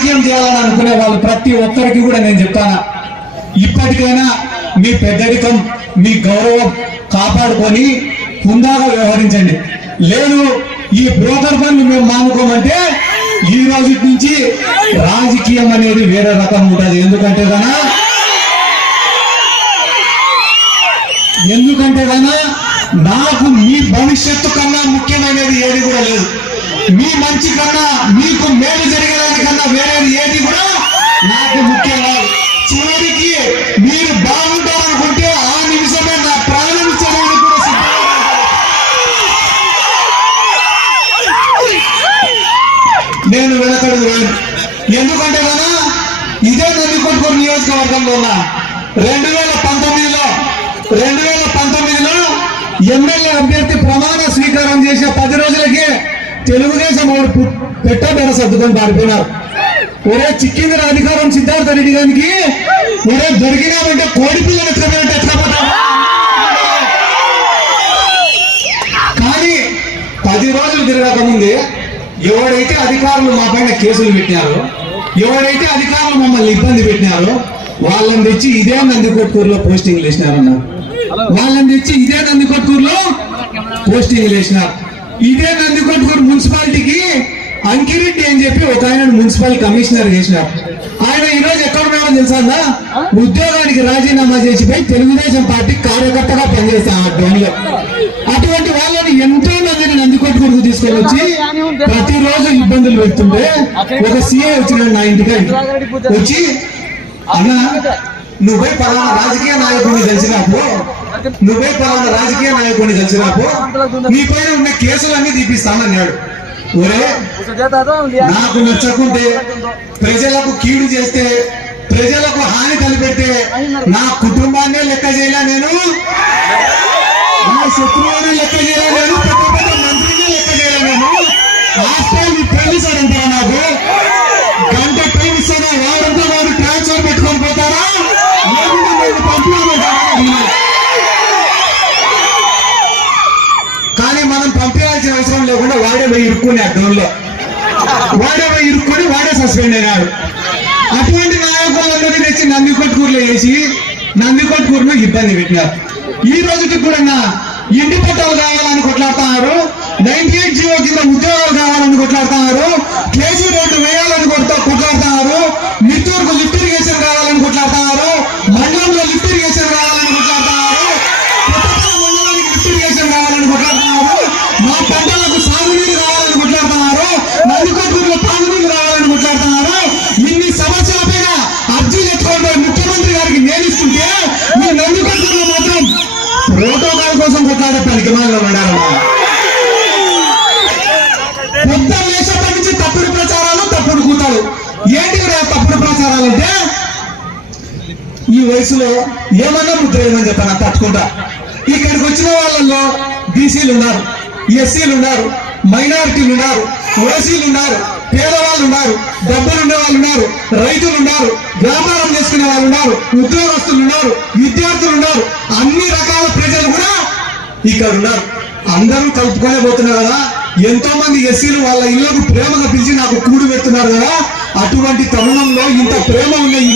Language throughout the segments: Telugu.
రాజకీయం చేయాలని అనుకునే వాళ్ళు ప్రతి ఒక్కరికి కూడా నేను చెప్తాను, ఇప్పటికైనా మీ పెద్దరికం మీ గౌరవం కాపాడుకొని హుందాగా వ్యవహరించండి. లేదు ఈ బ్రోకర్ పనులు మేము మానుకోమంటే ఈ రోజు నుంచి రాజకీయం అనేది వేరే రకం ఉంటుంది. ఎందుకంటే నాకు మీ భవిష్యత్తు కన్నా ముఖ్యమైనది ఏది కూడా లేదు. మీ మంచి కన్నా మీకు మేలు జరిగేదానికన్నా వేరేది ఏది కూడా నాకు ముఖ్యం కాదు. చివరికి మీరు బాగుంటారనుకుంటే ఆ నిమిషమే నా ప్రాణం ఇచ్చడానికి కూడా నేను వెనకడుగు వేయను. ఎందుకంటే ఇదే నందికొట్కూరు నియోజకవర్గంలో ఉన్న 2019లో ఎమ్మెల్యే అభ్యర్థి ప్రమాణ స్వీకారం చేసిన 10 రోజులకే తెలుగుదేశం వాడు పెట్టబెర సర్దుకొని పారిపోయినారు. ఒరే చిక్కిందిన అధికారం సిద్ధార్థ రెడ్డి గారికి, ఒరే దొరికినామంటే కోడి పిల్లలు ఎత్తుకపోయినట్టు ఎత్తుకపోతాం. కానీ 10 రోజులు తిరగకముందే ఎవడైతే అధికారులు మా పైన కేసులు పెట్టినారో, ఎవరైతే అధికారులు మమ్మల్ని ఇబ్బంది పెట్టినారో వాళ్ళని తెచ్చి ఇదే నందికొట్కూరులో పోస్టింగ్లు వేసినారన్నారు. ఇదే నందికొట్కూరు మున్సిపాలిటీకి అంకిరెడ్డి అని చెప్పి ఒక ఆయన మున్సిపల్ కమిషనర్ చేసినారు. ఆయన ఈ రోజు ఎక్కడ ఉన్నాడో తెలుసా? ఉద్యోగానికి రాజీనామా చేసిపోయి తెలుగుదేశం పార్టీ కార్యకర్తగా పనిచేస్తాను డోన్లో. అటువంటి వాళ్ళని ఎంతో మందిని నందికొట్కూరుకు తీసుకొని వచ్చి ప్రతిరోజు ఇబ్బందులు పెడుతుంటే ఒక సీఏ వచ్చినాడు నా ఇంటికి. వచ్చి అన్నా నువ్వే పలానా రాజకీయ నాయకుడిని తెలిసినప్పుడు నీ పైన ఉన్న కేసులన్నీ తీపిస్తానన్నాడు. ఒరే నాకు నచ్చకుంటే ప్రజలకు కీడు చేస్తే ప్రజలకు హాని తలపెడితే నా కుటుంబాన్నే లెక్క చేయలే నేను, నా శత్రువునే లెక్క చేయలే నేను, పెద్ద పెద్ద మంత్రినే లెక్క చేయలే నేను. హాస్టల్ పెళ్లి సారంటారా? నాకు గంట టైం ఇస్తాను, వారంతా వారు ట్రాన్స్ఫర్ పెట్టుకొని పోతారా? కానీ మనం పంపించాల్సిన అవసరం లేకుండా వాడే పోయి ఇరుక్కుని అడ్డంలో వాడే సస్పెండ్ అయినాడు. అటువంటి నాయకులందరినీ తెచ్చి నందికొట్కూరులో వేసి నందికొట్కూరులో ఇబ్బంది పెట్టినారు. ఈ రోజుకి కూడా ఇంటి పట్టాలు కావాలని కొట్లాడుతున్నారు, 98 జీవో కింద ఉద్యోగాలు కావాలని కొట్లాడుతున్నారు, కేసీ రోడ్డు వేయాలని కొట్లాడుతున్నారు, మిత్తూరుకు లిఫ్ట్ ఇరిగేషన్ కావాలని కొట్లాడుతున్నారు, మండలంలో లిఫ్ట్ ఇరిగేషన్ కావాలని కొట్లాడుతున్నారు, మండలానికి లిఫ్ట్ ఇరిగేషన్ కావాలని కొట్లాడుతున్నారు, మా పంటలకు సాగునీరు కావాలని కొట్లాడుతున్నారు, నందికొట్కూరులో తాగునీరు కావాలని కొట్లాడుతున్నారు. ఇన్ని సమస్యల పైన అర్జీలు ఎత్తుకోవడం ముఖ్యమంత్రి గారికి నేనిస్తుంటే మీ నందికొట్కూరులో మాత్రం ప్రోటోకాల్ కోసం కొట్లాడే పనికిమాలలో ఉండాలి. కొత్త దేశం నుంచి తప్పుడు ప్రచారాలు, తప్పుడు కూతాలు. ఏంటి కూడా తప్పుడు ప్రచారాలంటే ఈ వయసులో ఏమన్నా ముద్ర ఏమని చెప్పాను తట్టుకుంటా. ఇక్కడికి వచ్చిన వాళ్ళల్లో బీసీలు ఉన్నారు, ఎస్సీలు ఉన్నారు, మైనారిటీలు ఉన్నారు, ఓసీలు ఉన్నారు, పేదవాళ్ళు ఉన్నారు, డబ్బులు ఉండే వాళ్ళు ఉన్నారు, రైతులు ఉన్నారు, వ్యాపారం చేసుకునే వాళ్ళు ఉన్నారు, ఉద్యోగస్తులు ఉన్నారు, విద్యార్థులు ఉన్నారు, అన్ని రకాల ప్రజలు కూడా ఇక్కడ ఉన్నారు. అందరూ కలుపుకొనే పోతున్నారు కదా. ఎంతో మంది ఎస్సీలు వాళ్ళ ఇళ్లకు ప్రేమగా పిలిచి నాకు కూడు పెడుతున్నారు కదా. అటువంటి తరుణంలో ఇంత ప్రేమ ఉన్న ఈ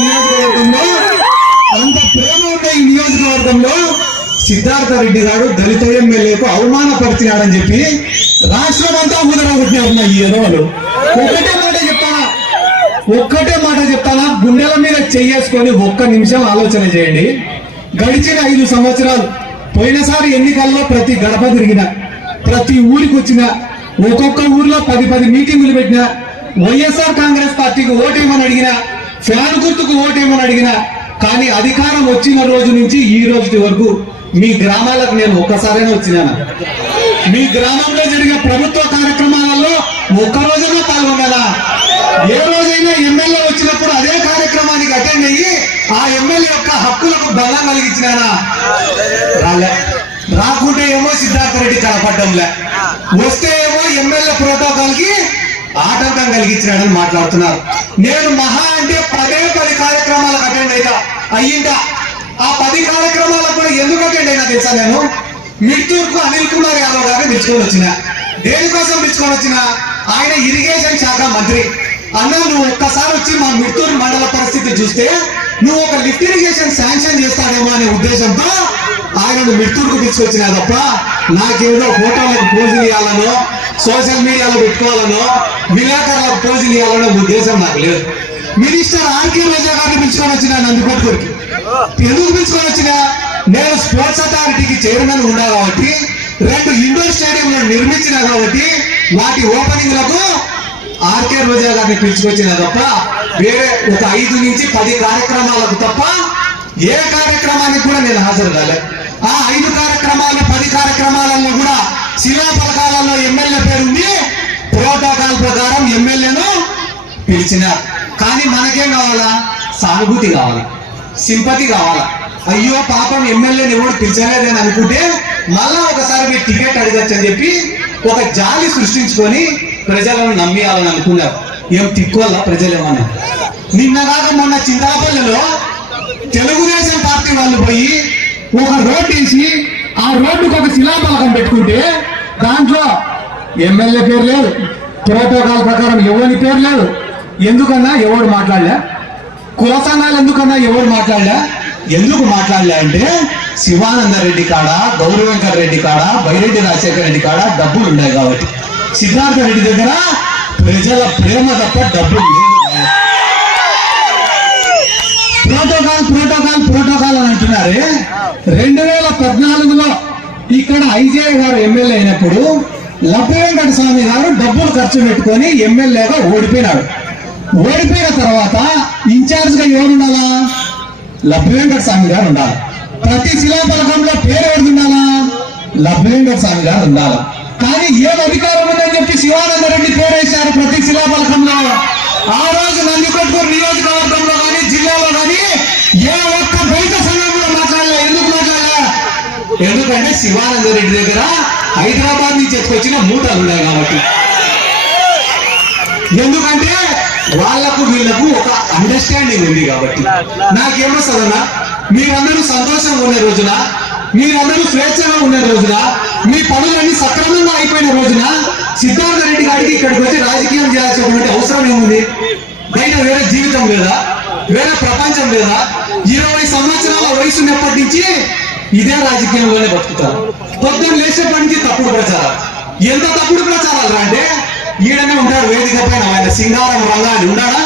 నియోజకవర్గంలో సిద్ధార్థ రెడ్డి గారు దళిత ఎమ్మెల్యేకు అవమానపరిచినాడని చెప్పి రాష్ట్రం అంతా ఊదరగొట్టినారు ఈ ఎదవలు. ఒక్కటే మాట చెప్తానా, గుండెల మీద చెయ్యేసుకొని ఒక్క నిమిషం ఆలోచన చేయండి. గడిచిన 5 సంవత్సరాలు పోయినసారి ఎన్నికల్లో ప్రతి గడప తిరిగిన, ప్రతి ఊరికి వచ్చిన, ఒక్కొక్క ఊర్లో 10 మీటింగులు పెట్టిన, వైఎస్ఆర్ కాంగ్రెస్ పార్టీకి ఓటేమని అడిగిన, ఫ్యాన్ గుర్తుకు ఓటేమని అడిగిన, కానీ అధికారం వచ్చిన రోజు నుంచి ఈ రోజు వరకు మీ గ్రామాలకు నేను ఒక్కసారైనా వచ్చినాను. మీ గ్రామంలో జరిగే ప్రభుత్వ కార్యక్రమాలలో ఒక్క రోజున పాల్గొన్నానా? ఏ రోజైనా ఎమ్మెల్యే వచ్చినప్పుడు అదే కార్యక్రమానికి అటెండ్ అయ్యి ఆ ఎమ్మెల్యే యొక్క హక్కులకు బలం కలిగించినానా? రాకుంటే ఏమో సిద్ధార్థ రెడ్డి కనపడ్డంలే, వస్తే ఏమో ఎమ్మెల్యే ప్రోటోకాల్ కి ఆటంకం కలిగించినాడని మాట్లాడుతున్నారు. నేను మహా అంటే 10 కార్యక్రమాలకు అటెండ్ అయ్యిందా? ఆ 10 కార్యక్రమాలకు కూడా ఎందుకు అటెండ్ అయినా తెలుసా? నేను మిత్తూరుకు అనిల్ కుమార్ యాదవ్ గారిని పిలుచుకొని వచ్చిన. దేనికోసం పిలుచుకొని వచ్చిన? ఆయన ఇరిగేషన్ శాఖ మంత్రి. అన్నా నువ్వు ఒక్కసారి వచ్చి మా మిర్తూరు మండల పరిస్థితి చూస్తే నువ్వు ఒక లిఫ్ట్ ఇరిగేషన్ శాంక్షన్ చేస్తాడేమో అనే ఉద్దేశంతో ఆయనను మిర్తూరుకు తీసుకొచ్చినా తప్ప నాకేదో ఫోటోలకు పోజులు ఇవ్వాలనో సోషల్ మీడియాలో పెట్టుకోవాలనో విలేకరులకు పోజులు ఇవ్వాలనో ఉద్దేశం నాకు లేదు. మినిస్టర్ ఆర్కే రోజా గారిని పిలుచుకొని వచ్చిన నందికొట్కూరుకి. ఎందుకు పిలుచుకొని వచ్చినా? నేను స్పోర్ట్స్ అథారిటీకి చైర్మన్ ఉన్నా కాబట్టి 2 ఇండోర్ స్టేడియంలు నిర్మించినా కాబట్టి వాటి ఓపెనింగ్లకు ఆర్కే రోజా గారిని పిలుచుకొచ్చిన తప్ప వేరే ఒక 5 నుంచి 10 కార్యక్రమాలకు తప్ప ఏ కార్యక్రమానికి కూడా నేను హాజరు కాలే. ఆ 5 కార్యక్రమాలు 10 కార్యక్రమాలలో కూడా శిలా పథకాలలో ఎమ్మెల్యే పేరుంది. ప్రోటోకాల్ ప్రకారం ఎమ్మెల్యేను పిలిచినారు. కానీ మనకేం కావాలా? సానుభూతి కావాలా, సింపతి కావాలా. అయ్యో పాపం ఎమ్మెల్యేని ఎవరు పిలిచలేదని అనుకుంటే మళ్ళా ఒకసారి మీరు టికెట్ అడగచ్చు అని చెప్పి ఒక జాలి సృష్టించుకొని ప్రజలను నమ్మియాలని అనుకున్నారు. ఏం తిక్కువల్ల ప్రజలు ఏమన్నా? నిన్నగాక మొన్న చింతాపల్లిలో తెలుగుదేశం పార్టీ వాళ్ళు పోయి ఒక రోడ్డు వేసి ఆ రోడ్డుకు ఒక శిలాఫలకం పెట్టుకుంటే దాంట్లో ఎమ్మెల్యే పేరు లేదు, ప్రోటోకాల్ ప్రకారం ఎవరి పేరు లేదు. ఎందుకన్నా ఎవరు మాట్లాడలే? కుల సంఘాలు ఎందుకన్నా ఎవరు మాట్లాడలే? ఎందుకు మాట్లాడలే అంటే శివానందరెడ్డి కాడ, గౌరవ వెంకట రెడ్డి కాడ, బైరెడ్డి రాజశేఖర రెడ్డి కాడ డబ్బులు ఉన్నాయి కాబట్టి. సిద్ధార్థ రెడ్డి దగ్గర ప్రజల ప్రేమ తప్ప డబ్బులు లేదు. ప్రోటోకాల్ ప్రోటోకాల్ ప్రోటోకాల్ అని అంటున్నారే. 2014లో ఇక్కడ ఐజే గారు ఎమ్మెల్యే అయినప్పుడు లబ్బి వెంకట స్వామి గారు డబ్బులు ఖర్చు పెట్టుకొని ఎమ్మెల్యేగా ఓడిపోయినాడు. ఓడిపోయిన తర్వాత ఇన్ఛార్జ్ గా ఎవరు ఉండాలా? లబ్బి వెంకట స్వామి గారు ఉండాలి. ప్రతి శిలాఫలకంలో పేరు ఎవరు ఉండాలా? లబ్బి వెంకట స్వామి గారు ఉండాలి. కానీ ఏం అధికారం ఉందని చెప్పి శివానందరెడ్డి పేరేశారు ప్రతి శిలాఫలకంలో. ఆ రోజు నందికొట్కూరు నియోజకవర్గంలో కానీ జిల్లాలో కానీ ఏ ఒక్క బయట సంఘంలో మాట్లాడలే. ఎందుకు మాట్లాడలే? ఎందుకంటే శివానందరెడ్డి దగ్గర హైదరాబాద్ నుంచి ఎత్తుకొచ్చిన మూటలు ఉన్నాయి కాబట్టి. ఎందుకంటే వాళ్లకు వీళ్లకు ఒక అండర్స్టాండింగ్ ఉంది కాబట్టి. నాకేమొస్తుందన్నా, మీరందరూ సంతోషంగా ఉన్న రోజున, మీరందరూ స్వేచ్ఛగా ఉన్న రోజున, మీ పనులన్నీ సక్రమంగా అయిపోయిన రోజున సిద్ధార్థ రెడ్డి గారికి ఇక్కడికి వచ్చి రాజకీయం చేయాల్సినటువంటి అవసరం ఏముంది? బయట వేరే జీవితం లేదా? వేరే ప్రపంచం లేదా? 20 సంవత్సరాల వయసు ఉన్నప్పటి నుంచి ఇదే రాజకీయంలోనే బతుకుతారు. పొద్దున్న లేచేప్పటి నుంచి తప్పుడు ప్రచారాలు. ఎంత తప్పుడు ప్రచారాలు అంటే ఈడనే ఉంటాడు వేదిక పైన ఆయన సింగారం రంగా అని ఉన్నాడా?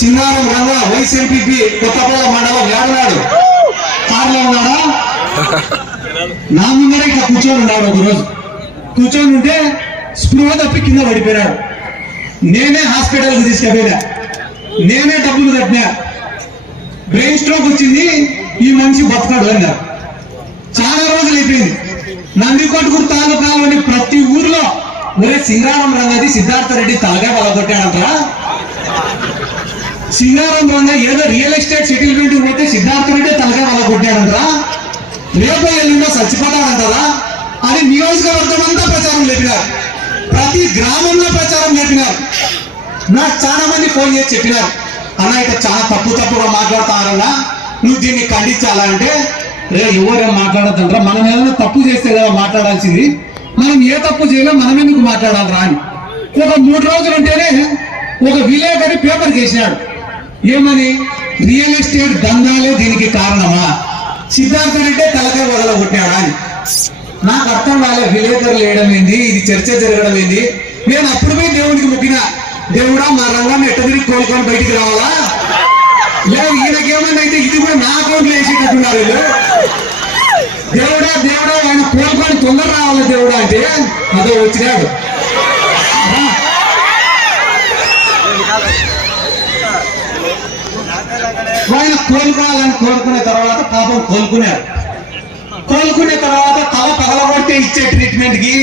సింగారం రంగా వైఎస్ఎంపీ కొత్తపల్లి మండలం ఏడున్నాడు? కారులో ఉన్నాడా? నా ముందర ఇట్లా కూర్చొని ఉన్నాడు. ఒక రోజు కూర్చొని ఉంటే స్పృహ తప్పి కింద పడిపోయినాడు. నేనే హాస్పిటల్కి తీసుకెళ్ళినా, నేనే డబ్బులు కట్టినా. బ్రెయిన్ స్ట్రోక్ వచ్చింది, ఈ మనిషి బతకాడు అన్నారు. చాలా రోజులు అయిపోయింది. నందికొట్కూరు తాలూకాలోని ప్రతి ఊర్లో ఒరే సింగారం రంగది సిద్ధార్థ రెడ్డి తలగా పలగొట్టాడంటారా? సింగారం రంగ ఏదో రియల్ ఎస్టేట్ సెటిల్మెంట్ పోతే సిద్ధార్థ రెడ్డి తలగా పలగొట్టాడంటారా? రేపు ఎల్లుండో చచ్చిపోతాడంటారా అని నియోజకవర్గం అంతా ప్రచారం లేపినారు. ప్రతి గ్రామంలో ప్రచారం లేపినారు. నాకు చాలా మంది ఫోన్ చేసి చెప్పినారు, అన్న ఇక చాలా తప్పుగా మాట్లాడుతున్నారన్నా, నువ్వు దీన్ని ఖండించాలా అంటే, రే ఎవరేం మాట్లాడద్దంటారా? మనం ఏమైనా తప్పు చేస్తే కదా మాట్లాడాల్సింది, మనం ఏ తప్పు చేయలే, మనం ఎందుకు మాట్లాడాలరా అని. ఒక 3 రోజులు ఉంటేనే ఒక విలేకరి పేపర్ చేసినాడు. ఏమని? రియల్ ఎస్టేట్ దందాలే దీనికి కారణమా, సిద్ధార్థ రెడ్డి తలకాయ వదలగొట్టాడా అని. నాకు అర్థం కాలే, విలేకరులు వేయడం ఏంది, ఇది చర్చ జరగడం ఏంది. నేను అప్పుడు పోయి దేవుడికి మొక్కిన, దేవుడా మా రంగాన్ని ఎట్ట తిరిగి కోలుకొని బయటికి రావాలా, లేదు ఈయనకేమన్నా అయితే ఇది కూడా నా అకౌంట్లో వేసేటట్టున్నారు వీళ్ళు. దేవుడా దేవుడా ఆయన కోలుకొని తొందర రావాలి దేవుడా అంటే అదో వచ్చినాడు. ఆయన కోలుకోవాలని కోలుకునే తర్వాత పాపం కోలుకున్నాడు. కోలుకునే తర్వాత తల పగలగొట్టే ఇచ్చే ట్రీట్మెంట్ కి,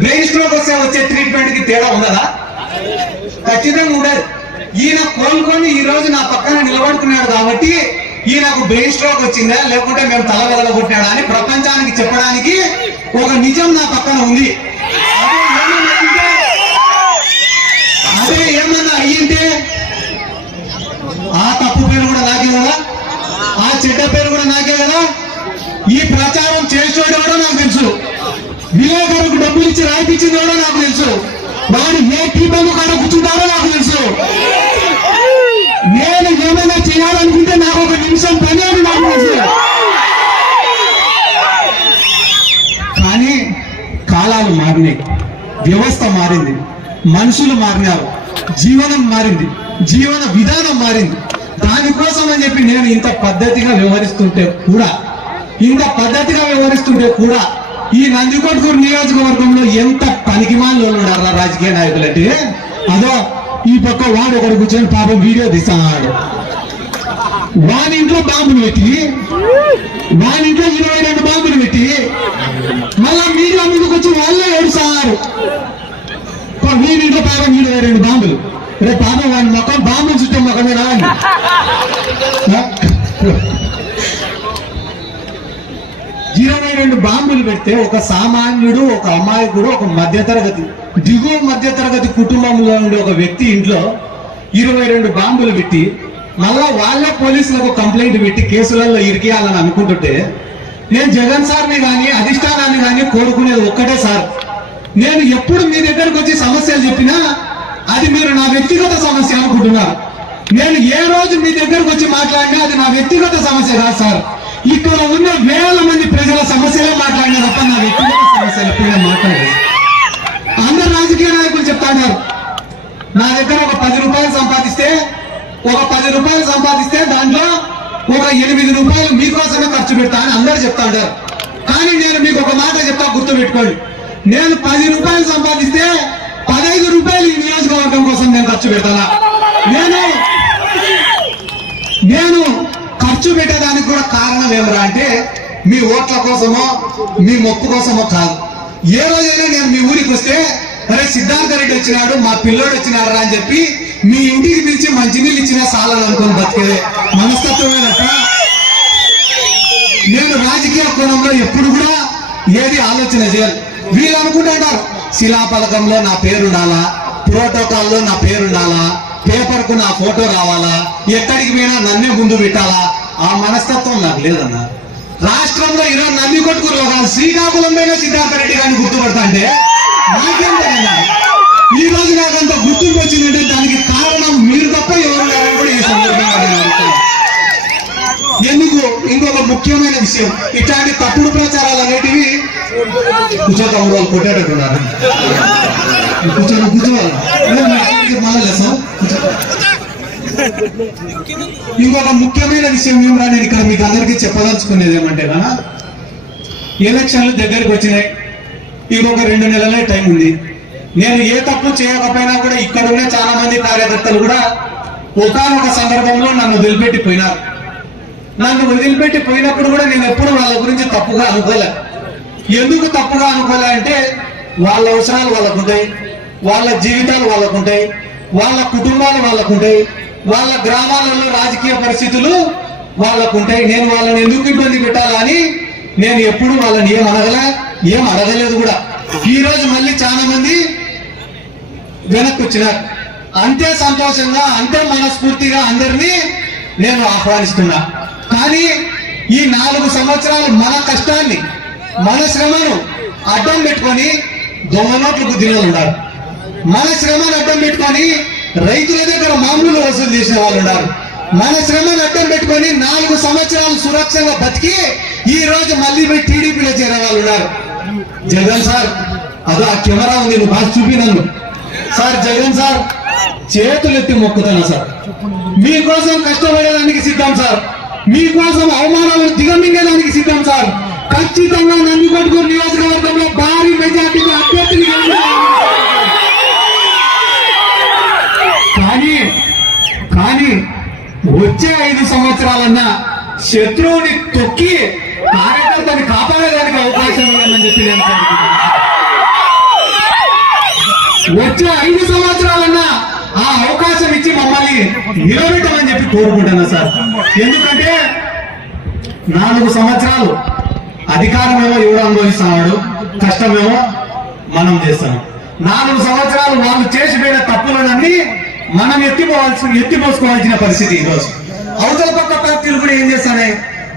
బ్రెయిన్ స్ట్రోక్ వస్తే వచ్చే ట్రీట్మెంట్ కి తేడా ఉండదా? ఖచ్చితంగా ఉండదు. ఈయన కోలుకొని ఈ రోజు నా పక్కన నిలబడుతున్నాడు కాబట్టి ఈయనకు బ్రెయిన్ స్ట్రోక్ వచ్చిందా లేకుంటే మేము తల వెలగొట్టాడా అని ప్రపంచానికి చెప్పడానికి ఒక నిజం నా పక్కన ఉంది. అదే ఏమన్నా అయ్యింటే ఆ తప్పు పేరు కూడా నాకే కదా, ఆ చెడ్డ పేరు కూడా నాకే కదా. ఈ ప్రచారం చేసేవాడు కూడా నాకు తెలుసు, విలేకరులకు డబ్బులు ఇచ్చి రాయిపించింది కూడా నాకు తెలుసు. వాడు ఏ టీపము కాడ కూర్చుంటారో నాకు తెలుసు. నేను ఏమైనా చేయాలనుకుంటే నాకు ఒక నిమిషం పని అని నాకు తెలుసు. కానీ కాలాలు మారినాయి, వ్యవస్థ మారింది, మనుషులు మారినారు, జీవనం మారింది, జీవన విధానం మారింది. దానికోసం అని చెప్పి నేను ఇంత పద్ధతిగా వ్యవహరిస్తుంటే కూడా ఈ నందికొట్కూరు నియోజకవర్గంలో ఎంత పనికిమాలు ఉన్నారా రాజకీయ నాయకులంటే, అదో ఈ పక్క వాడు ఒకడు కూర్చొని పాపం వీడియో తీస్తున్నాడు. వాని ఇంట్లో బాంబులు పెట్టి, వాని ఇంట్లో 22 బాంబులు పెట్టి మళ్ళా మీడియా ముందుకు వచ్చి వాళ్ళే ఏడుస్తున్నారు. వీరింట్లో పాపం 22 బాంబులు. రేపు పాపం వాడి మొక్కం బాంబులు చుట్టూ మొక్కమే రావాలి. 22 బాంబులు పెడితే ఒక సామాన్యుడు, ఒక అమాయకుడు, ఒక మధ్యతరగతి, దిగువ మధ్యతరగతి కుటుంబంలో ఉండే ఒక వ్యక్తి ఇంట్లో 22 బాంబులు పెట్టి మళ్ళా వాళ్ళే పోలీసులకు కంప్లైంట్ పెట్టి కేసులలో ఇరికేయాలని అనుకుంటుంటే, నేను జగన్ సార్ని కానీ అధిష్టానాన్ని కానీ కోరుకునేది ఒక్కటే సార్. నేను ఎప్పుడు మీ దగ్గరకు వచ్చి సమస్యలు చెప్పినా అది మీరు నా వ్యక్తిగత సమస్య అనుకుంటున్నారు. నేను ఏ రోజు మీ దగ్గరకు వచ్చి మాట్లాడినా అది నా వ్యక్తిగత సమస్య కాదు సార్. ఇక్కడ ఉన్న వేల మంది ప్రజల సమస్యలే మాట్లాడినా తప్ప నా వ్యక్తిగత సమస్యలు ఎప్పుడైనా మాట్లాడలేదు. అందరు రాజకీయ నాయకులు చెప్తాన్నారు, నా దగ్గర ఒక 10 రూపాయలు సంపాదిస్తే దాంట్లో ఒక 8 రూపాయలు మీకోసమే ఖర్చు పెడతా అని అందరు చెప్తా ఉంటారు. కానీ నేను మీకు ఒక మాట చెప్తా, గుర్తు పెట్టుకోండి. నేను 10 రూపాయలు సంపాదిస్తే 15 రూపాయలు ఈ నియోజకవర్గం కోసం నేను ఖర్చు పెడతానా? నేను ఖర్చు పెట్టేదానికి కూడా కారణం ఏమరా అంటే మీ ఓట్ల కోసమో మీ మొప్పు కోసమో కాదు. ఏ రోజైనా నేను మీ ఊరికి వస్తే అరే సిద్ధార్థ రెడ్డి వచ్చినాడు, మా పిల్లోడు వచ్చినాడు అని చెప్పి మీ ఇంటికి పిలిచి మంచినీళ్ళు ఇచ్చినా చాలని అనుకుని బతికే మనస్తత్వమే తప్ప నేను రాజకీయ కోణంలో ఎప్పుడు కూడా ఏది ఆలోచన చేయాలి. వీళ్ళు అనుకుంటుంటారు శిలాపలకంలో నా పేరుండాలా, ప్రోటోకాల్లో నా పేరుండాలా, పేపర్ కు నా ఫోటో రావాలా, ఎక్కడికి పోయినా నన్నే ముందు పెట్టాలా. ఆ మనస్తత్వం నాకు లేదన్నా. రాష్ట్రంలో ఈరోజు నందికొట్కూరులో కాదు శ్రీకాకుళంలో సిద్ధార్థ రెడ్డి గారిని గుర్తుపడతా అంటే నాకేం తెలియదా? ఈ రోజు నాకంత గుర్తింపు వచ్చిందంటే దానికి కారణం మీరు తప్ప ఎవరు లేరని కూడా ఈ సందర్భంగా ఎందుకు. ఇంకొక ముఖ్యమైన విషయం, ఇట్లాంటి తప్పుడు ప్రచారాలు అనేటివి కూర్చోతాము వాళ్ళు కొట్టేటట్టున్నారు. కూర్చోవాలి ఇంకొక ముఖ్యమైన విషయం ఏమరా, నేను ఇక్కడ మీకు అందరికీ చెప్పదలుచుకునేది ఏమంటే కదా, ఎలక్షన్లు దగ్గరికి వచ్చినాయి, ఇంకొక 2 నెలలే టైం ఉంది. నేను ఏ తప్పు చేయకపోయినా కూడా ఇక్కడ ఉన్న చాలా మంది కార్యకర్తలు కూడా ఒకానొక సందర్భంలో నన్ను వదిలిపెట్టిపోయినారు. నన్ను వదిలిపెట్టిపోయినప్పుడు కూడా నేను ఎప్పుడు వాళ్ళ గురించి తప్పుగా అనుకోలే. ఎందుకు తప్పుగా అనుకోలే అంటే వాళ్ళ అవసరాలు వాళ్ళకుంటాయి, వాళ్ళ జీవితాలు వాళ్ళకుంటాయి, వాళ్ళ కుటుంబాలు వాళ్ళకుంటాయి, వాళ్ళ గ్రామాలలో రాజకీయ పరిస్థితులు వాళ్ళకుంటాయి. నేను వాళ్ళని ఎందుకు ఇబ్బంది పెట్టాలని నేను ఎప్పుడు వాళ్ళని ఏం అడగలేదు కూడా. ఈ రోజు మళ్ళీ చాలా మంది వెనక్కి వచ్చినారు. అంతే సంతోషంగా, అంతే మనస్ఫూర్తిగా అందరినీ నేను ఆహ్వానిస్తున్నా. కానీ ఈ 4 సంవత్సరాలు మన కష్టాన్ని, మన శ్రమను అడ్డం పెట్టుకొని దొంగ నోట్లు గుద్దిన ఉన్నారు. మన శ్రమను అడ్డం పెట్టుకొని రైతుల దగ్గర మామూలు వసూలు చేసిన వాళ్ళు ఉన్నారు. మన శ్రమను అడ్డం పెట్టుకొని 4 సంవత్సరాలు సురక్షంగా బతికి ఈ రోజు మళ్ళీ పోయి టీడీపీలో చేరే వాళ్ళు ఉన్నారు. జగన్ సార్, అదో ఆ కెమెరా ఉంది, నువ్వు బాగా చూపినాను సార్. జగన్ సార్ చేతులెత్తి మొక్కుతాను సార్. మీకోసం కష్టపడేదానికి సిద్ధం సార్, మీకోసం అవమానాలను దిగమింగేదానికి సిద్ధం సార్. ఖచ్చితంగా నందికొట్కూరు నియోజకవర్గంలో భారీ మెజార్టీతో అభ్యర్థిని కానీ వచ్చే 5 సంవత్సరాలన్నా శత్రువుని తొక్కి కార్యకర్తని కాపాడేదానికి అవకాశం ఉందని చెప్పి నేను వచ్చే 5 సంవత్సరాలన్నా ఆ అవకాశం ఇచ్చి మమ్మల్ని నిలబెట్టమని చెప్పి కోరుకుంటున్నా సార్. ఎందుకంటే 4 సంవత్సరాలు అధికారమేమో ఎవరు అనుభవిస్తున్నాడు, కష్టమేమో మనం చేస్తాం. 4 సంవత్సరాలు వాళ్ళు చేసిపోయిన తప్పులన్నీ మనం ఎత్తిపోసుకోవాల్సిన పరిస్థితి. ఈరోజు అవతల పక్క పార్టీలు కూడా ఏం చేస్తానే,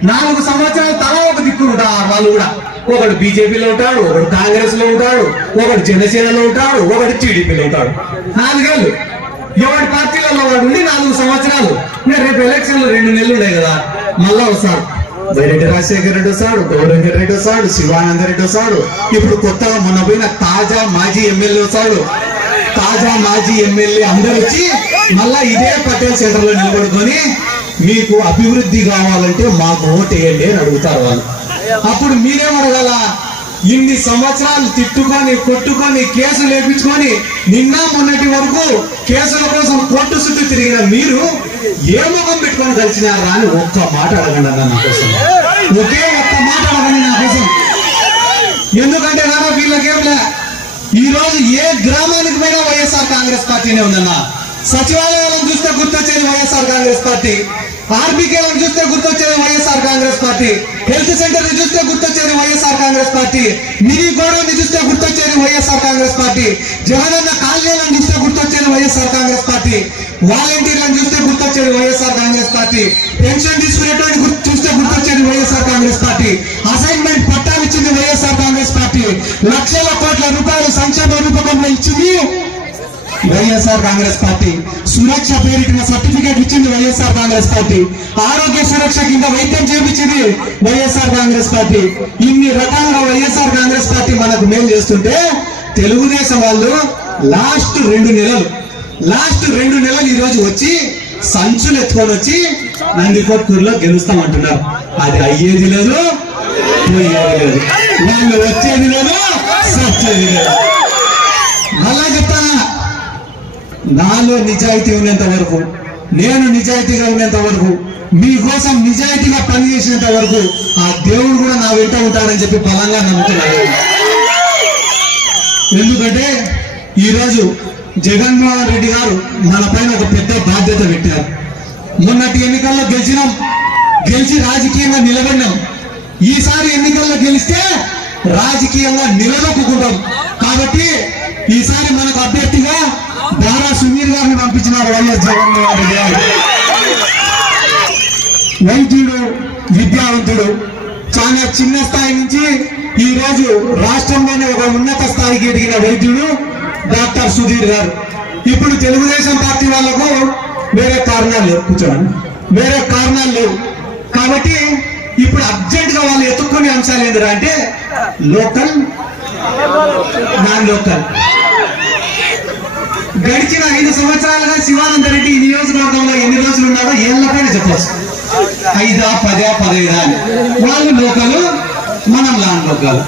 4 సంవత్సరాలు తలా ఒక దిక్కు ఉంటారు వాళ్ళు కూడా. ఒకడు బీజేపీలో ఉంటాడు, ఒకడు కాంగ్రెస్ లో ఉంటాడు, ఒకడు జనసేనలో ఉంటాడు, ఒకడు టీడీపీలో ఉంటాడు. 4 ఏళ్ళు ఎవరి పార్టీలలో వాడు ఉండి 4 సంవత్సరాలు. రేపు ఎలక్షన్లు 2 నెలలు ఉన్నాయి కదా, మళ్ళా వస్తాడు. వైరెడ్డి రాజశేఖర రెడ్డి వస్తాడు, గౌరంగర్ రెడ్డి వస్తాడు, శివానంద రెడ్డి వస్తాడు. ఇప్పుడు కొత్తగా మొన్న పోయిన తాజా మాజీ ఎమ్మెల్యే వస్తాడు. తాజా మాజీ ఎమ్మెల్యే అందరూ వచ్చి మళ్ళా ఇదే పటేల్ సెంటర్ లో నిలబడుకొని మీకు అభివృద్ధి కావాలంటే మాకు ఓటేయండి అని అడుగుతారు వాళ్ళు. అప్పుడు మీరేమడగల? ఇన్ని సంవత్సరాలు తిట్టుకొని కొట్టుకొని కేసులు వేయించుకొని నిన్న మొన్నటి వరకు కేసుల కోసం కోర్టు చుట్టూ తిరిగిన మీరు ఏ ముఖం పెట్టుకొని కలిసినారా అని ఒక్క మాట అడగండి అన్న నా కోసం. ఒకే ఒక్క మాట అడగండి నా కోసం. ఎందుకంటే నాన్న వీళ్ళకేమిలే, ఈ రోజు ఏ గ్రామానికి పోయినా వైఎస్ఆర్ కాంగ్రెస్ పార్టీనే ఉందన్న. సచివాలయాలను చూస్తే గుర్తొచ్చేది వైఎస్ఆర్ కాంగ్రెస్ పార్టీ, ఆర్బీకేలను చూస్తే గుర్తొచ్చేది YSR Congress party, health centre ని చూస్తే గుర్తొచ్చేది YSR Congress party, mini godown చూస్తే గుర్తొచ్చేది వైఎస్ఆర్ కాంగ్రెస్ పార్టీ, జగనన్న కాలనీలను చూస్తే గుర్తొచ్చేది వైఎస్ఆర్ కాంగ్రెస్ పార్టీ, వాలంటీర్లను చూస్తే గుర్తొచ్చేది వైఎస్ఆర్ కాంగ్రెస్ పార్టీ, పెన్షన్ తీసుకునేటువంటి చూస్తే గుర్తొచ్చేది వైఎస్ఆర్ కాంగ్రెస్ పార్టీ, అసైన్మెంట్ పట్టాలు ఇచ్చింది వైఎస్ఆర్ కాంగ్రెస్ పార్టీ, లక్షల కోట్ల రూపాయలు సంక్షేమ రూపకంలో ఇచ్చింది వైఎస్ఆర్ కాంగ్రెస్ పార్టీ, సురక్ష పేరిటిన సర్టిఫికేట్ ఇచ్చింది వైఎస్ఆర్ కాంగ్రెస్ పార్టీ, ఆరోగ్య సురక్ష కింద వైద్యం చేయించింది వైఎస్ఆర్ కాంగ్రెస్ పార్టీ. ఇన్ని రకాలుగా వైఎస్ఆర్ కాంగ్రెస్ పార్టీ మనకు మేలు చేస్తుంటే తెలుగుదేశం వాళ్ళు లాస్ట్ 2 నెలలు ఈ రోజు వచ్చి సంచులు ఎత్తుకొని వచ్చి నందికొట్కూరులో గెలుస్తామంటున్నారు. అది అయ్యేది లేదు, పోయేది లేదు, వాళ్ళు వచ్చేది లేదు, సచ్చేది లేదు. మళ్ళా చెప్తానా, నాలో నిజాయితీ ఉన్నంత వరకు, నేను నిజాయితీగా ఉన్నంత వరకు, మీకోసం నిజాయితీగా పనిచేసినంత వరకు ఆ దేవుడు కూడా నా వెంట ఉంటాడని చెప్పి బలంగా నమ్ముతున్నాను. ఎందుకంటే ఈరోజు జగన్మోహన్ రెడ్డి గారు మన పైన ఒక పెద్ద బాధ్యత పెట్టారు. మొన్నటి ఎన్నికల్లో గెలిచి రాజకీయంగా నిలబడినాం. ఈసారి ఎన్నికల్లో గెలిస్తే రాజకీయంగా నిలదొక్కుంటాం. కాబట్టి ఈసారి మనకు అభ్యర్థిగా దారా సుమీర్ గారిని పంపించినారు వైఎస్ జగన్మోహన్ రెడ్డి గారు. వైద్యుడు, విద్యావంతుడు, చాలా చిన్న స్థాయి నుంచి ఈ రోజు రాష్ట్రంలోనే ఒక ఉన్నత స్థాయికి ఎదిగిన వైద్యుడు డాక్టర్ సుధీర్ గారు. ఇప్పుడు తెలుగుదేశం పార్టీ వాళ్లకు వేరే కారణాలు లేవు, కూర్చోండి, వేరే కారణాలు లేవు. కాబట్టి ఇప్పుడు అర్జెంట్ గా వాళ్ళు ఎత్తుక్కునే అంశాలు ఏంటంటే అంటే లోకల్, నాన్ లోకల్. గడిచిన 5 సంవత్సరాలుగా శివానంద రెడ్డి ఈ నియోజకవర్గంలో ఎన్ని రోజులు ఉన్నాడో ఏళ్లపైన చెప్పచ్చు. 5, 10, 15 అని. వాళ్ళు లోకలు, మనం నాన్ లోకల్.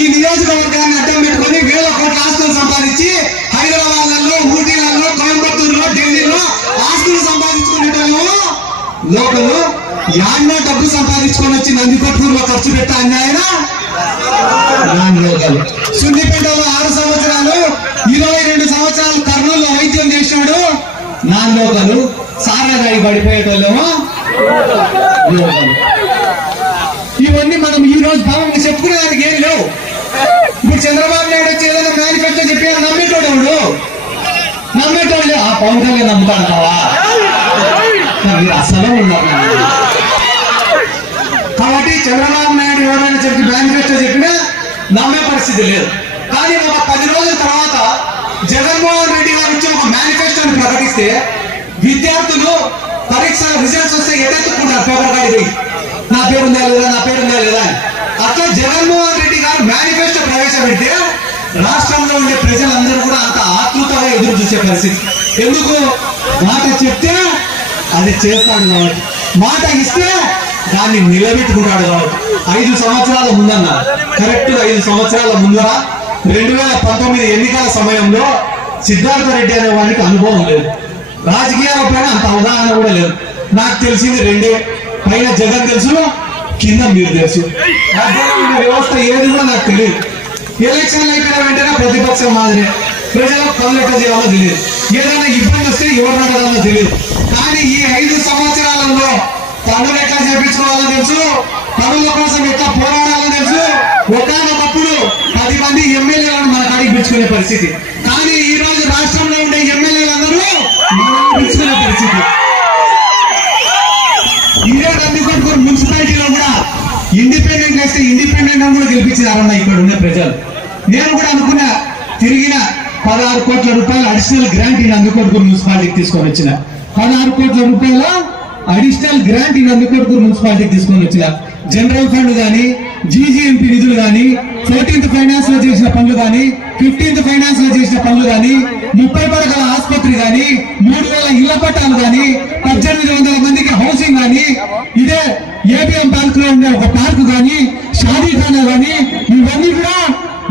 ఈ నియోజకవర్గాన్ని అడ్డం పెట్టుకుని వేల కోట్ల ఆస్తులు సంపాదించి హైదరాబాద్లలో, ఊటీలలో, కోయంబత్తూరులో, ఢిల్లీలో ఆస్తులు సంపాదించుకునేటోళ్ళు లోకలు. యాన్నో డబ్బు సంపాదించుకొని వచ్చి నందికొట్కూరులో ఖర్చు పెట్టే అన్యాయన నాన్ లోకలు. సున్నిపేటలో 6 సంవత్సరాలు, 22 సంవత్సరాలు కర్నూలులో వైద్యం చేసినాడు, నాన్ లోకలు. సారాగాడి పడిపోయేటోళ్ళేమో లోకలు. ఇవన్నీ మనం ఈ రోజు భావంగా చెప్పుకునేదానికి ఏం లేవు. ఇప్పుడు చంద్రబాబు నాయుడు వచ్చి ఏదైనా మేనిఫెస్టో చెప్పారు, నమ్మేటోడు నమ్మేటోళ్ళు. ఆ పవన్ కళ్యాణ్ నమ్ముతాంటావా? మీరు అసలు ఉన్నారు. కాబట్టి చంద్రబాబు నాయుడు ఎవరైనా చెప్పి మేనిఫెస్టో చెప్పినా నమ్మే పరిస్థితి లేదు. కానీ ఒక 10 రోజుల తర్వాత జగన్మోహన్ రెడ్డి గారు వచ్చి ఒక మేనిఫెస్టోని ప్రకటిస్తే విద్యార్థులు పరీక్షల రిజల్ట్స్ వస్తే ఎట్టెత్తుకుంటారు పేపర్ కాడిపోయి, నా పేరుందా లేదా, నా పేరుందా లేదా అని. అట్లా జగన్మోహన్ రెడ్డి గారు మేనిఫెస్టో ప్రవేశపెడితే రాష్ట్రంలో ఉండే ప్రజలందరూ కూడా అంత ఆతృతగా ఎదురు చూసే పరిస్థితి. ఎందుకు? మాట చెప్తే అది చేస్తాడు కాబట్టి, మాట ఇస్తే దాన్ని నిలబెట్టుకుంటాడు కాబట్టి. 5 సంవత్సరాల ముందన్న, కరెక్ట్ గా 5 సంవత్సరాల ముందర 2019 ఎన్నికల సమయంలో సిద్ధార్థ రెడ్డి అనే వాడికి అనుభవం లేదు, రాజకీయాల పైన అంత అవగాహన కూడా లేదు. నాకు తెలిసింది 2, పైన జగన్ తెలుసు, కింద మీరు తెలుసు. వ్యవస్థ ఏది కూడా నాకు తెలియదు. ఎలక్షన్లు అయిపోయిన వెంటనే ప్రతిపక్షం మాదిరి ప్రజలకు పనులు ఎట్లా చేయాలో తెలియదు, ఏదైనా ఇబ్బంది వస్తే ఎవరు అడగాలో తెలియదు. కానీ ఈ 5 సంవత్సరాలలో పనులు ఎట్లా చేపించుకోవాలో తెలుసు, పనుల కోసం ఎట్లా పోరాడాలో తెలుసు. ఒకనొకప్పుడు 10 మంది ఎమ్మెల్యేలను మన కాడికి పిలుచుకునే పరిస్థితి. కానీ ఈ రోజు రాష్ట్రంలో ఉండే ఎమ్మెల్యేలందరూ మనల్ని పిలుచుకునే పరిస్థితి. ఇదే నందికొట్కూరు మున్సిపాలిటీలో కూడా ఇండిపెండెంట్ వేస్తే ఇండిపెండెంట్ నన్ను కూడా గెలిపించారన్న ఇక్కడ ఉన్న ప్రజలు. నేను కూడా అనుకున్నా, తిరిగిన 16 కోట్ల రూపాయల అడిషనల్ గ్రాంట్ ఈ నందికొట్కూరు మున్సిపాలిటీకి తీసుకొని వచ్చిన. 16 కోట్ల రూపాయల అడిషనల్ గ్రాంట్ ఈ నందికొట్కూరు మున్సిపాలిటీకి తీసుకొని వచ్చిన. జనరల్ ఫండ్ గానీ, జీజీఎంపీ నిధులు గానీ, 14th ఫైనాన్స్ లో చేసిన పనులు గానీ, 15th ఫైనాన్స్ లో చేసిన పనులు గానీ, 30 పడకల ఆసుపత్రి గానీ, 3000 ఇళ్ల పట్టాలు గానీ, 1800 మందికి హౌసింగ్ గానీ, ఇదే ఏబిఎం పార్క్ లో ఉండే ఒక పార్క్ గానీ, షాదీఖానా గానీ, ఇవన్నీ కూడా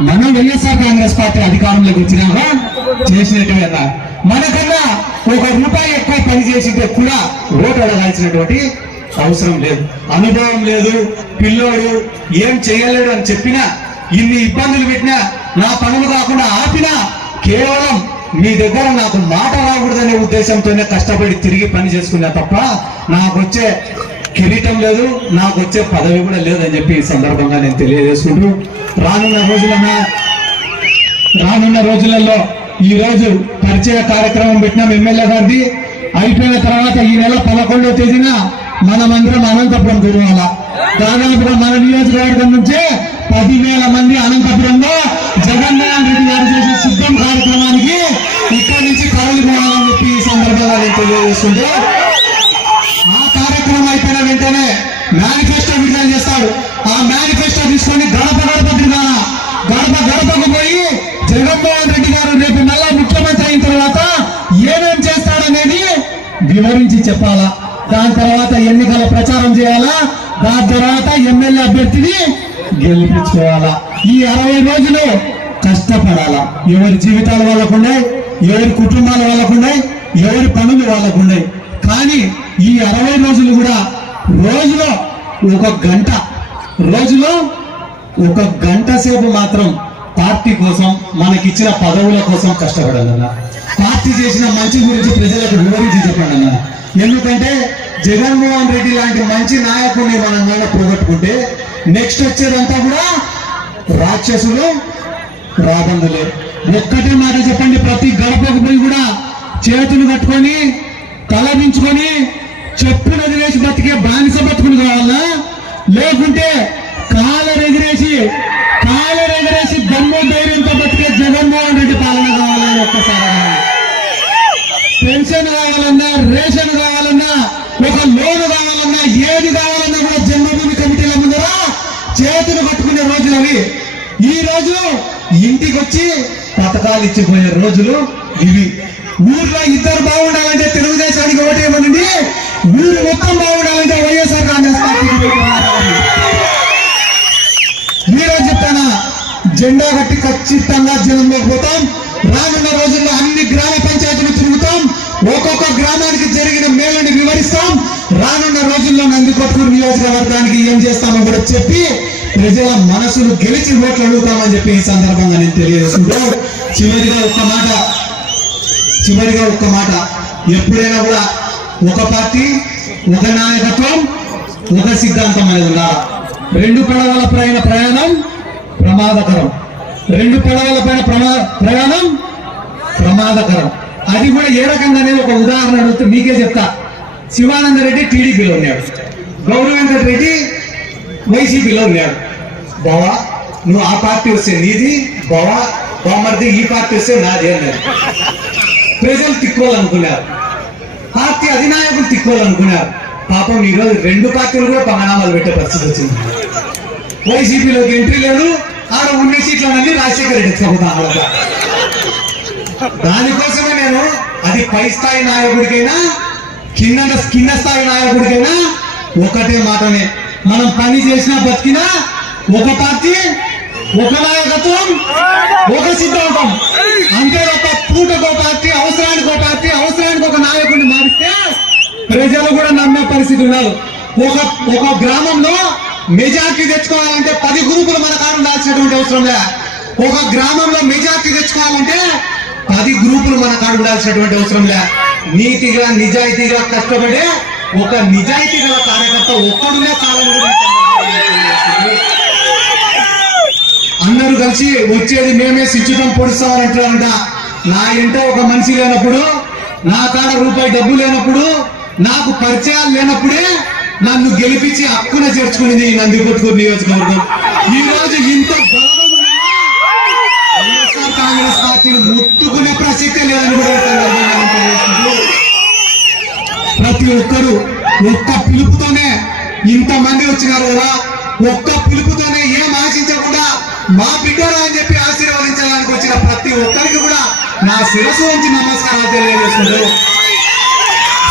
మన వైఎస్ఆర్ కాంగ్రెస్ పార్టీ అధికారంలోకి వచ్చినాక చేసినట్టుగా. మనకన్నా ₹1 ఎక్కువ పని చేసింటే కూడా ఓటు అడగాల్సినటువంటి అవసరం లేదు. అనుభవం లేదు, పిల్లోడు ఏం చేయలేడు అని చెప్పినా, ఇన్ని ఇబ్బందులు పెట్టినా, నా పనులు కాకుండా ఆపినా, కేవలం మీ దగ్గర నాకు మాట రాకూడదనే ఉద్దేశంతోనే కష్టపడి తిరిగి పని చేసుకున్నా తప్ప నాకు వచ్చే కిరీటం లేదు, నాకు వచ్చే పదవి కూడా లేదని చెప్పి ఈ సందర్భంగా నేను తెలియజేసుకుంటూ, రానున్న రోజులలో ఈ రోజు పరిచయ కార్యక్రమం పెట్టినాం ఎమ్మెల్యే గారిది. అయిపోయిన తర్వాత ఈ నెల 11వ తేదీన మనమందరం అనంతపురం తిరగాల. దాదాపుగా మన నియోజకవర్గం నుంచే 10,000 మంది అనంతపురంలో జగన్మోహన్ రెడ్డి గారు చేసే సిద్ధం కార్యక్రమానికి ఇక్కడి నుంచి కదలిపోవాలని చెప్పి ఈ సందర్భంగా నేను తెలియజేస్తుంటే, ఆ కార్యక్రమం అయిపోయిన వెంటనే మేనిఫెస్టో విడుదల చేస్తాడు. ఆ మేనిఫెస్టో తీసుకొని గడప తిరగాల. గడపకు పోయి జగన్మోహన్ రెడ్డి గారు రేపు మళ్ళా ముఖ్యమంత్రి అయిన తర్వాత ఏమేం చేస్తాడనేది వివరించి చెప్పాలా. దాని తర్వాత ఎన్నికల ప్రచారం చేయాలా. దాని తర్వాత ఎమ్మెల్యే అభ్యర్థిని గెలిపించుకోవాలా. ఈ 60 రోజులు కష్టపడాలా. ఎవరి జీవితాలు వాళ్ళకున్నాయి, ఎవరి కుటుంబాల వాళ్ళకున్నాయి, ఎవరి పనులు వాళ్ళకున్నాయి. కానీ ఈ 60 రోజులు కూడా రోజులో ఒక గంట సేపు మాత్రం పార్టీ కోసం, మనకిచ్చిన పదవుల కోసం కష్టపడాలన్నా, పార్టీ చేసిన మంచి గురించి ప్రజలకు వివరించి చెప్పండి అన్నా. ఎందుకంటే జగన్మోహన్ రెడ్డి లాంటి మంచి నాయకుడిని మనం పోగొట్టుకుంటే నెక్స్ట్ వచ్చేదంతా కూడా రాక్షసులు, రాబందులే. ఒక్కటే మాట చెప్పండి, ప్రతి గడపకు పోయి కూడా చేతులు కట్టుకొని తలదించుకొని చెప్పులు ఎదిరేసి బతికే బానిస బతుకులు కావాలా, లేకుంటే కాలరెగిరేసి దమ్ము ధైర్యంతో బతికే జగన్మోహన్ రెడ్డి పాలన కావాలని ఒక్కసారి. పెన్షన్ కావాలన్నా, రేషన్ కావాలన్నా, ఒక లోను కావాలన్నా, ఏది కావాలన్నా కూడా జన్మభూమి కమిటీల ముందర చేతులు పట్టుకునే రోజులు అవి. ఈ రోజు ఇంటికి వచ్చి పథకాలు ఇచ్చిపోయే రోజులు ఇవి. ఊర్లో ఇద్దరు బాగుండాలంటే తెలుగుదేశానికి ఓటేయమనండి, ఊరు మొత్తం బాగుండాలంటే వైఎస్ఆర్ కాంగ్రెస్ పార్టీకి. ఈరోజు చెప్తానా, జెండా కట్టి ఖచ్చితంగా జనంలోకి పోతాం. రానున్న రోజుల్లో అన్ని గ్రామ పంచాయతీలు తిరుగుతాం. ఒక్కొక్క గ్రామానికి జరిగిన మేలుని వివరిస్తాం. రానున్న రోజుల్లో నందికొట్కూరు నియోజకవర్గానికి ఏం చేస్తామో కూడా చెప్పి ప్రజల మనసులు గెలిచి ఓట్లు అడుగుతామని చెప్పి ఈ సందర్భంగా నేను తెలియజేస్తుంటూ, చివరిగా ఒక్క మాట, ఎప్పుడైనా కూడా ఒక పార్టీ, ఒక నాయకత్వం, ఒక సిద్ధాంతం అనేది ఉండాలి. 2 పడవల పైన ప్రయాణం ప్రమాదకరం. 2 పడవల పైన ప్రయాణం ప్రమాదకరం. అది కూడా ఏ రకంగానే ఒక ఉదాహరణ అడుగుతూ మీకే చెప్తా. శివానంద రెడ్డి టీడీపీలో ఉన్నాడు, గౌరవ వెంకట రెడ్డి వైసీపీలో ఉన్నాడు. బావా నువ్వు ఆ పార్టీ వస్తే నీది, బామర్ది ఈ పార్టీ వస్తే నాది అన్నారు. ప్రజలు తిక్కోవాలనుకున్నారు, పార్టీ అధినాయకులు తిక్కోవాలనుకున్నారు. పాపం ఈరోజు 2 పార్టీలు కూడా పంగనామాలు పెట్టే పరిస్థితి వచ్చింది. వైసీపీలోకి ఎంట్రీ లేదు, ఆడ ఉన్న సీట్లన్నీ రాజశేఖర రెడ్డి ఎత్తుకపోతాను. దానికోసమే నేను, అది పై స్థాయి నాయకుడికైనా కింద స్థాయి నాయకుడికైనా ఒకటే మాటనే, మనం పని చేసినా బతికినా ఒక పార్టీ, ఒక నాయకత్వం, ఒక సిద్ధాంతం. అంతే తప్ప పూటకో పార్టీ, అవసరానికి ఒక నాయకుడిని మారిస్తే ప్రజలు కూడా నమ్మే పరిస్థితి ఉన్నారు. ఒక గ్రామంలో మెజార్టీ తెచ్చుకోవాలంటే 10 గ్రూపులు మన కారు ఉండాల్సినటువంటి అవసరం లే. ఒక గ్రామంలో మెజార్టీ తెచ్చుకోవాలంటే 10 గ్రూపులు మన కాడు ఉండాల్సినటువంటి అవసరం లే. నీతిగా నిజాయితీగా కష్టపడే ఒక నిజాయితీ గల కార్యకర్త ఒక్కడునే చాలని. అందరూ కలిసి వచ్చేది మేమే సిచ్చుతం పొడుస్తామంటారంట. నా ఇంట ఒక మనిషి లేనప్పుడు, నా కాడ రూపాయి డబ్బు లేనప్పుడు, నాకు పరిచయాలు లేనప్పుడే నన్ను గెలిపించి హక్కున చేర్చుకునేది ఈ నందికొట్కూరు నియోజకవర్గం. ఈ రోజు ఇంత బలం వైఎస్ఆర్ కాంగ్రెస్ పార్టీని ముట్టుకునే ప్రసక్తే లేదని కూడా తెలియజేసుకుంటూ ప్రతి ఒక్కరు ఒక్క పిలుపుతోనే ఇంతమంది వచ్చినారు కదా, ఒక్క పిలుపుతోనే ఏం ఆశించకుండా మా బిడ్డరా అని చెప్పి ఆశీర్వదించడానికి వచ్చిన ప్రతి ఒక్కరికి కూడా నా శిరస్సు నుంచి నమస్కారాలు తెలియజేసుకుంటూ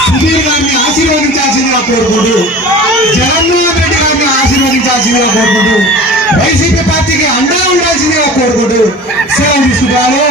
సుధీర్ గారిని ఆశీర్వదించాల్సిందిగా కోరుకుంటూ, జగన్మోహన్ రెడ్డి గారిని ఆశీర్వదించాల్సిందిగా కోరుకుంటూ, వైసీపీ పార్టీకి అండగా ఉండాల్సిందిగా కోరుకుంటూ సెలవు తీసుకుంటాను.